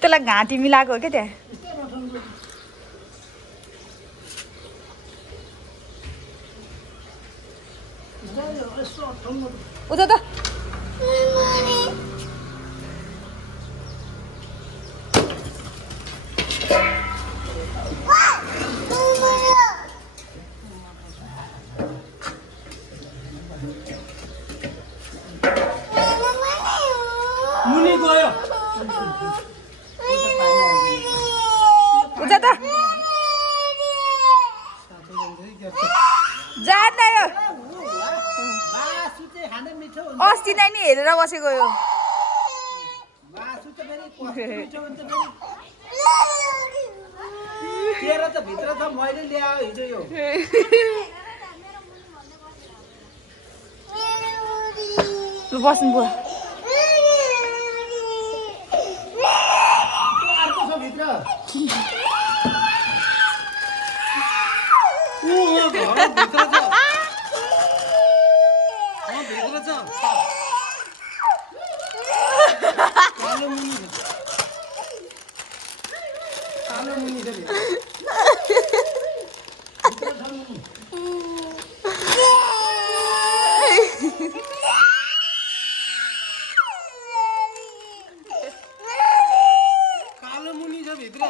त्यसलाई घाँटी मिलाएको हो क्या त्यहाँ उता त मुनि गयो उता त जाँदैन अस्ति नै नि हेरेर बसेको यो तेरो त भित्र छ मैले ल्यायो हिजो यो लु बस्नु बुवा अर्को छ भित्र भित्र छ भित्र छ कालो मुनि छ कालो मुनि छ भित्र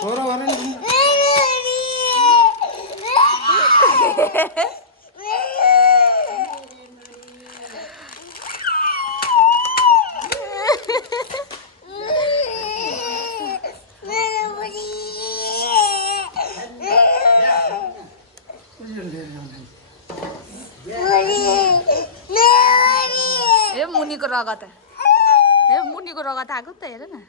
छोरो भएर नि ए मुनिको रगत मुनिको रगत आएको त हेर न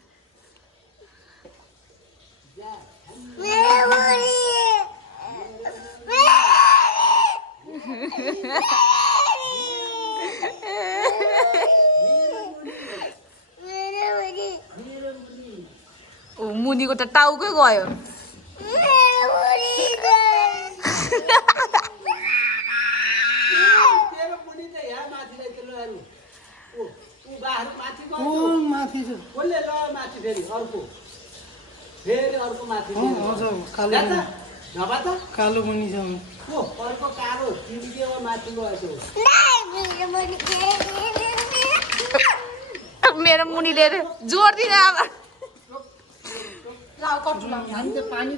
ओ मुनिको त टाउकै गयो माथि छ कसले ल माथि फेरि अर्को माथि कालो मुनि छ अर्को कालो तिमीले माथि गएको मेरो मुनिले जोड दिन अब पानी